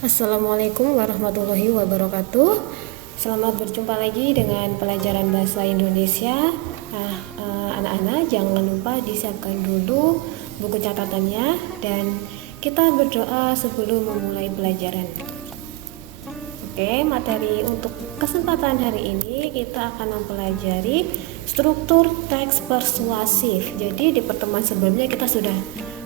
Assalamualaikum warahmatullahi wabarakatuh. Selamat berjumpa lagi dengan pelajaran bahasa Indonesia. Anak-anak jangan lupa disiapkan dulu buku catatannya dan kita berdoa sebelum memulai pelajaran. Oke, materi untuk kesempatan hari ini kita akan mempelajari struktur teks persuasif. Jadi di pertemuan sebelumnya kita sudah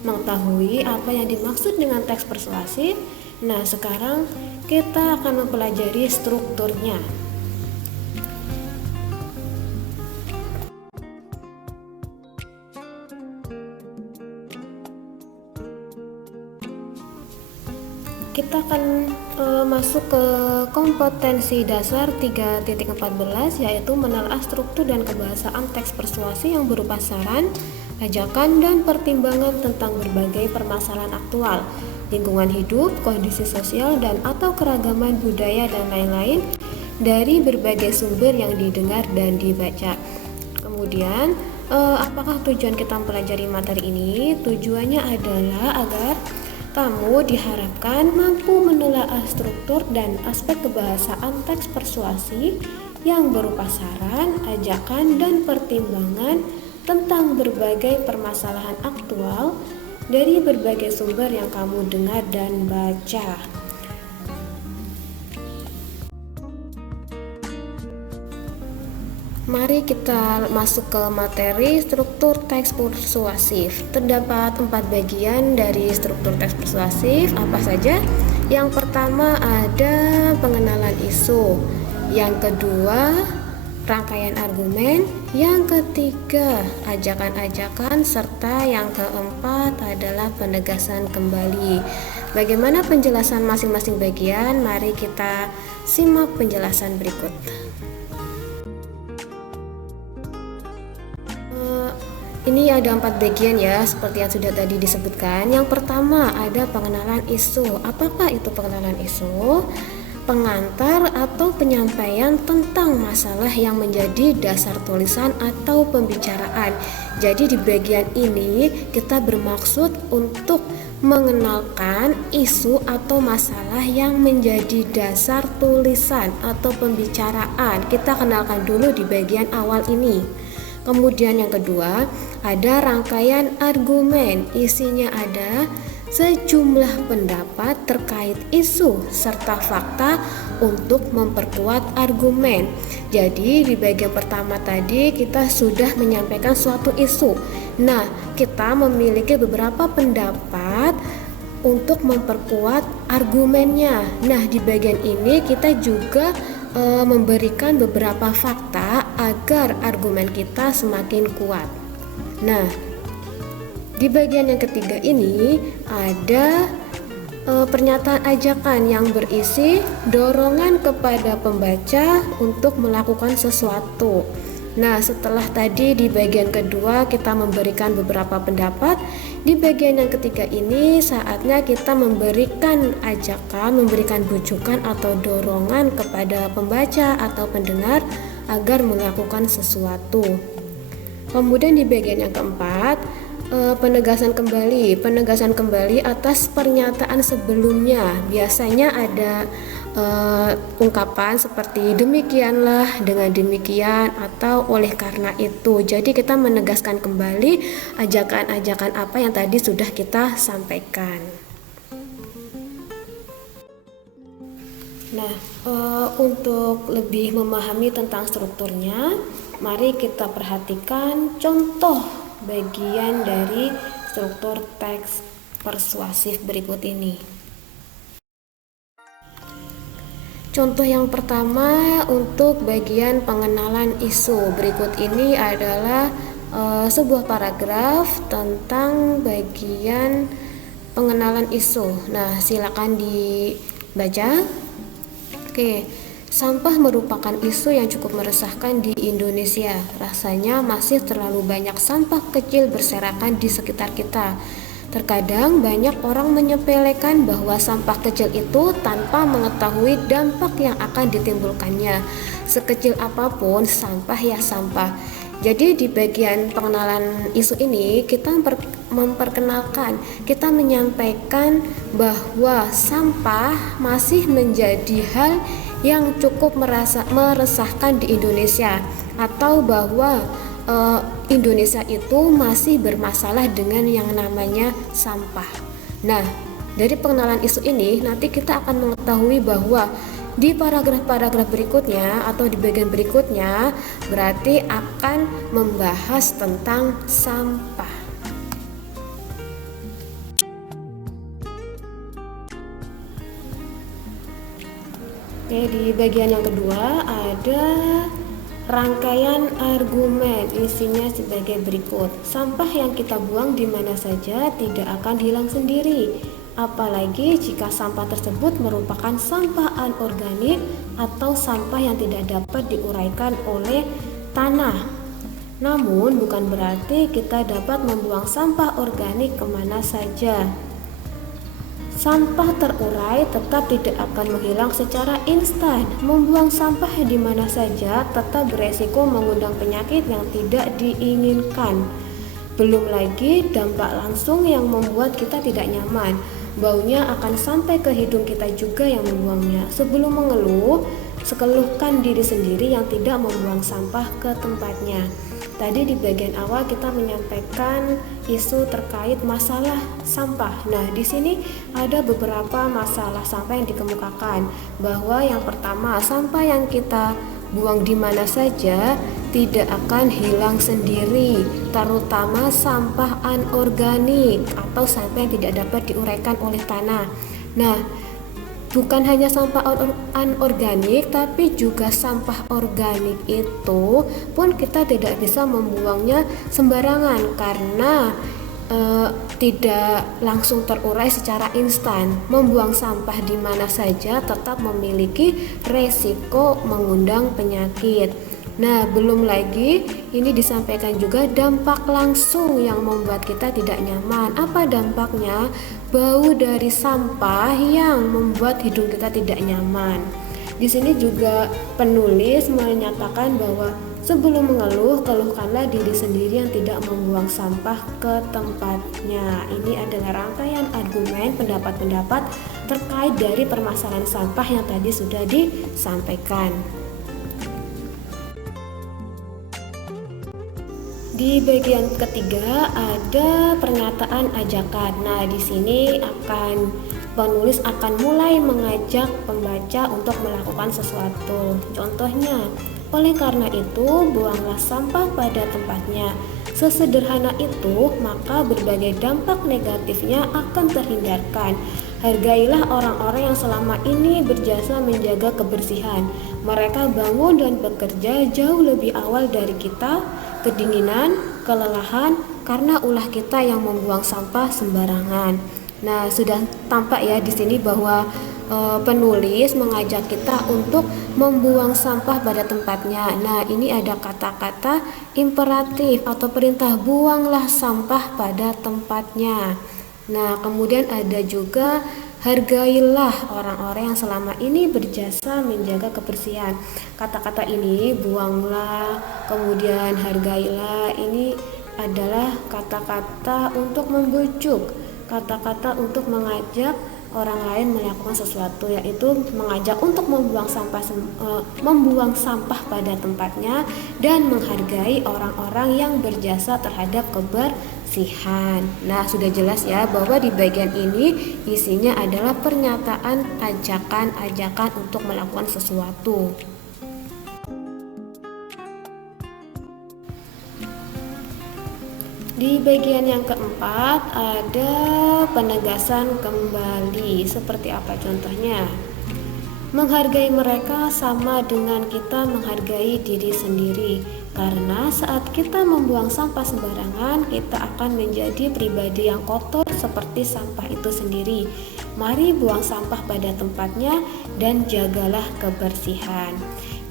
mengetahui apa yang dimaksud dengan teks persuasif. Nah, sekarang kita akan mempelajari strukturnya. Kita akan masuk ke kompetensi dasar 3.14, yaitu menelaah struktur dan kebahasaan teks persuasi yang berupa saran, ajakan, dan pertimbangan tentang berbagai permasalahan aktual, lingkungan hidup, kondisi sosial, dan atau keragaman budaya dan lain-lain dari berbagai sumber yang didengar dan dibaca. Kemudian, apakah tujuan kita mempelajari materi ini? Tujuannya adalah agar kamu diharapkan mampu menelaah struktur dan aspek kebahasaan teks persuasi yang berupa saran, ajakan, dan pertimbangan tentang berbagai permasalahan aktual dari berbagai sumber yang kamu dengar dan baca. Mari kita masuk ke materi struktur teks persuasif. Terdapat 4 bagian dari struktur teks persuasif. Apa saja? Yang pertama ada pengenalan isu. Yang kedua, rangkaian argumen. Yang ketiga, ajakan-ajakan, serta yang keempat adalah penegasan kembali. Bagaimana penjelasan masing-masing bagian? Mari kita simak penjelasan berikut. Ini ada 4 bagian ya, seperti yang sudah tadi disebutkan. Yang pertama ada pengenalan isu. Apakah itu pengenalan isu? Pengantar atau penyampaian tentang masalah yang menjadi dasar tulisan atau pembicaraan. Jadi di bagian ini kita bermaksud untuk mengenalkan isu atau masalah yang menjadi dasar tulisan atau pembicaraan. Kita kenalkan dulu di bagian awal ini. Kemudian yang kedua, ada rangkaian argumen. Isinya ada sejumlah pendapat terkait isu serta fakta untuk memperkuat argumen. Jadi di bagian pertama tadi kita sudah menyampaikan suatu isu. Nah, kita memiliki beberapa pendapat untuk memperkuat argumennya. Nah, di bagian ini kita juga memberikan beberapa fakta agar argumen kita semakin kuat. Nah, di bagian yang ketiga ini ada pernyataan ajakan yang berisi dorongan kepada pembaca untuk melakukan sesuatu. Nah, setelah tadi di bagian kedua kita memberikan beberapa pendapat, di bagian yang ketiga ini saatnya kita memberikan ajakan, memberikan bujukan atau dorongan kepada pembaca atau pendengar agar melakukan sesuatu. Kemudian di bagian yang keempat, penegasan kembali atas pernyataan sebelumnya. Biasanya ada ungkapan seperti demikianlah, dengan demikian, atau oleh karena itu. Jadi kita menegaskan kembali ajakan-ajakan apa yang tadi sudah kita sampaikan. Nah, untuk lebih memahami tentang strukturnya, mari kita perhatikan contoh bagian dari struktur teks persuasif berikut ini. Contoh yang pertama untuk bagian pengenalan isu. Berikut ini adalah sebuah paragraf tentang bagian pengenalan isu. Nah, silakan dibaca. Oke. Sampah merupakan isu yang cukup meresahkan di Indonesia. Rasanya masih terlalu banyak sampah kecil berserakan di sekitar kita. Terkadang banyak orang menyepelekan bahwa sampah kecil itu tanpa mengetahui dampak yang akan ditimbulkannya. Sekecil apapun sampah ya sampah. Jadi di bagian pengenalan isu ini kita memperkenalkan, kita menyampaikan bahwa sampah masih menjadi hal yang cukup meresahkan di Indonesia, atau bahwa Indonesia itu masih bermasalah dengan yang namanya sampah. Nah, dari pengenalan isu ini nanti kita akan mengetahui bahwa di paragraf-paragraf berikutnya atau di bagian berikutnya berarti akan membahas tentang sampah. Oke, di bagian yang kedua ada rangkaian argumen, isinya sebagai berikut. Sampah yang kita buang di mana saja tidak akan hilang sendiri, apalagi jika sampah tersebut merupakan sampah anorganik atau sampah yang tidak dapat diuraikan oleh tanah. Namun bukan berarti kita dapat membuang sampah organik kemana saja. Sampah terurai tetap tidak akan menghilang secara instan. Membuang sampah di mana saja tetap beresiko mengundang penyakit yang tidak diinginkan. Belum lagi dampak langsung yang membuat kita tidak nyaman. Baunya akan sampai ke hidung kita juga yang membuangnya. Sebelum mengeluh, sekeluhkan diri sendiri yang tidak membuang sampah ke tempatnya. Tadi di bagian awal kita menyampaikan isu terkait masalah sampah. Nah, di sini ada beberapa masalah sampah yang dikemukakan, bahwa yang pertama, sampah yang kita buang di mana saja tidak akan hilang sendiri, terutama sampah anorganik atau sampah yang tidak dapat diuraikan oleh tanah. Nah, bukan hanya sampah anorganik, tapi juga sampah organik itu pun kita tidak bisa membuangnya sembarangan karena tidak langsung terurai secara instan. Membuang sampah di mana saja tetap memiliki resiko mengundang penyakit. Nah, belum lagi ini disampaikan juga dampak langsung yang membuat kita tidak nyaman. Apa dampaknya? Bau dari sampah yang membuat hidung kita tidak nyaman. Di sini juga penulis menyatakan bahwa sebelum mengeluh, keluhkanlah diri sendiri yang tidak membuang sampah ke tempatnya. Ini adalah rangkaian argumen pendapat-pendapat terkait dari permasalahan sampah yang tadi sudah disampaikan. Di bagian ketiga ada pernyataan ajakan. Nah, di sini penulis akan mulai mengajak pembaca untuk melakukan sesuatu. Contohnya, oleh karena itu, buanglah sampah pada tempatnya. Sesederhana itu, maka berbagai dampak negatifnya akan terhindarkan. Hargailah orang-orang yang selama ini berjasa menjaga kebersihan. Mereka bangun dan bekerja jauh lebih awal dari kita. Kedinginan, kelelahan karena ulah kita yang membuang sampah sembarangan. Nah, sudah tampak ya di sini bahwa penulis mengajak kita untuk membuang sampah pada tempatnya. Nah, ini ada kata-kata imperatif atau perintah, buanglah sampah pada tempatnya. Nah, kemudian ada juga hargailah orang-orang yang selama ini berjasa menjaga kebersihan. Kata-kata ini, buanglah, kemudian hargailah, ini adalah kata-kata untuk membujuk, kata-kata untuk mengajak orang lain melakukan sesuatu, yaitu mengajak untuk membuang sampah pada tempatnya dan menghargai orang-orang yang berjasa terhadap kebersihan. Nah, sudah jelas ya bahwa di bagian ini isinya adalah pernyataan ajakan untuk melakukan sesuatu. Di bagian yang keempat ada penegasan kembali. Seperti apa contohnya? Menghargai mereka sama dengan kita menghargai diri sendiri. Karena saat kita membuang sampah sembarangan, kita akan menjadi pribadi yang kotor seperti sampah itu sendiri. Mari buang sampah pada tempatnya dan jagalah kebersihan.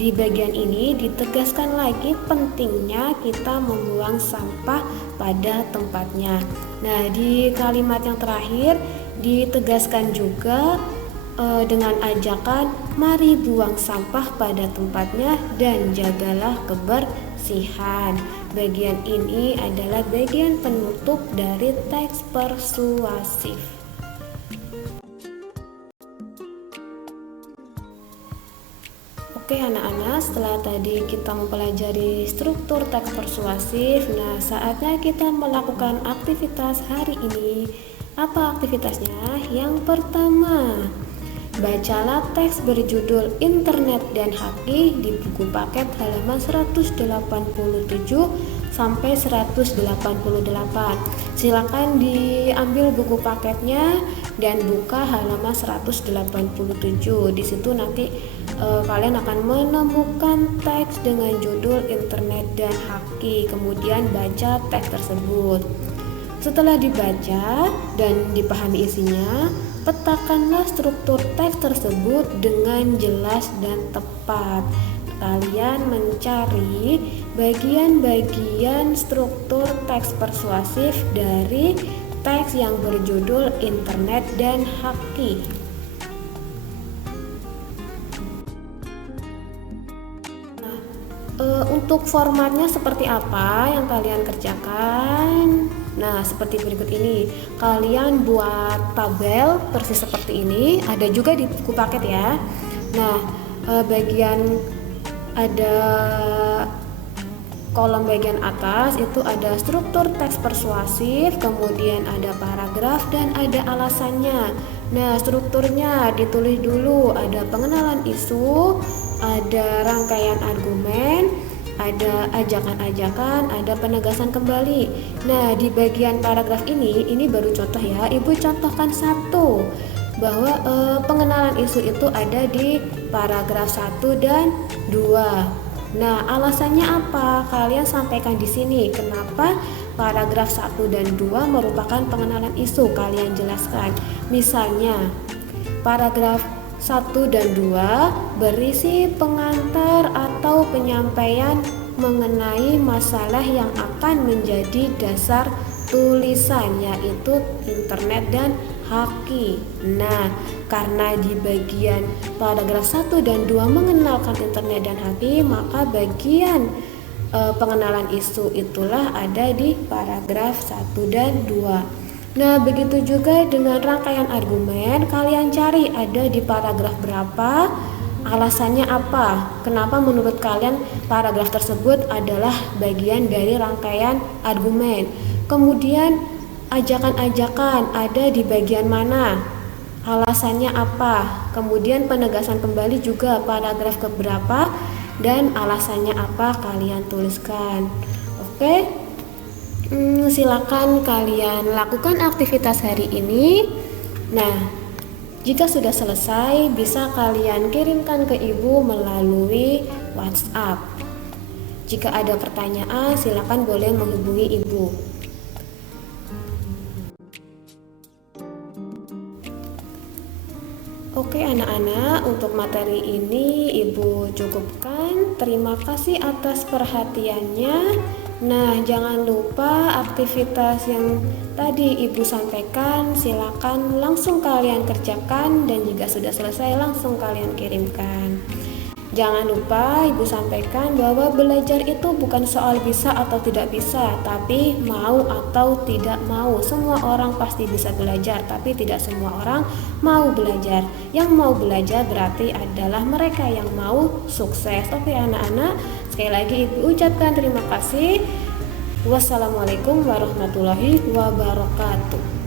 Di bagian ini ditegaskan lagi pentingnya kita membuang sampah pada tempatnya. Nah, di kalimat yang terakhir ditegaskan juga dengan ajakan mari buang sampah pada tempatnya dan jagalah kebersihan. bagian ini adalah bagian penutup dari teks persuasif. Oke anak-anak, setelah tadi kita mempelajari struktur teks persuasif, nah saatnya kita melakukan aktivitas hari ini. Apa aktivitasnya? Yang pertama, bacalah teks berjudul Internet dan Haki di buku paket halaman 187 sampai 188. Silakan diambil buku paketnya dan buka halaman 187. Di situ nanti kalian akan menemukan teks dengan judul Internet dan Haki. Kemudian baca teks tersebut. Setelah dibaca dan dipahami isinya, petakanlah struktur teks tersebut dengan jelas dan tepat. Kalian mencari bagian-bagian struktur teks persuasif dari teks yang berjudul Internet dan Haki. Untuk formatnya seperti apa yang kalian kerjakan? Nah, seperti berikut ini. Kalian buat tabel persis seperti ini, ada juga di buku paket ya. Nah, bagian ada kolom bagian atas itu ada struktur teks persuasif, kemudian ada paragraf dan ada alasannya. Nah, strukturnya ditulis dulu, ada pengenalan isu, ada rangkaian argumen, ada ajakan-ajakan, ada penegasan kembali. Nah, di bagian paragraf ini baru contoh ya. Ibu contohkan satu bahwa pengenalan isu itu ada di paragraf 1 dan 2. Nah, alasannya apa? Kalian sampaikan di sini. Kenapa paragraf 1 dan 2 merupakan pengenalan isu? Kalian jelaskan. Misalnya, paragraf 1 dan 2 berisi pengantar atau penyampaian mengenai masalah yang akan menjadi dasar tulisan, yaitu Internet dan Haki. Nah, karena di bagian paragraf 1 dan 2 mengenalkan Internet dan Haki, maka bagian pengenalan isu itulah ada di paragraf 1 dan 2. Nah, begitu juga dengan rangkaian argumen, kalian cari ada di paragraf berapa, alasannya apa, kenapa menurut kalian paragraf tersebut adalah bagian dari rangkaian argumen. Kemudian ajakan-ajakan ada di bagian mana, alasannya apa, kemudian penegasan kembali juga paragraf keberapa dan alasannya apa kalian tuliskan. Oke. Silakan kalian lakukan aktivitas hari ini. Nah, jika sudah selesai, bisa kalian kirimkan ke ibu melalui WhatsApp. Jika ada pertanyaan, silakan boleh menghubungi ibu. Oke anak-anak, untuk materi ini ibu cukupkan. Terima kasih atas perhatiannya. Nah, jangan lupa aktivitas yang tadi ibu sampaikan silakan langsung kalian kerjakan, dan jika sudah selesai langsung kalian kirimkan. Jangan lupa ibu sampaikan bahwa belajar itu bukan soal bisa atau tidak bisa, tapi mau atau tidak mau. Semua orang pasti bisa belajar, tapi tidak semua orang mau belajar. Yang mau belajar berarti adalah mereka yang mau sukses. Oke anak-anak, sekali lagi ibu ucapkan terima kasih. Wassalamualaikum warahmatullahi wabarakatuh.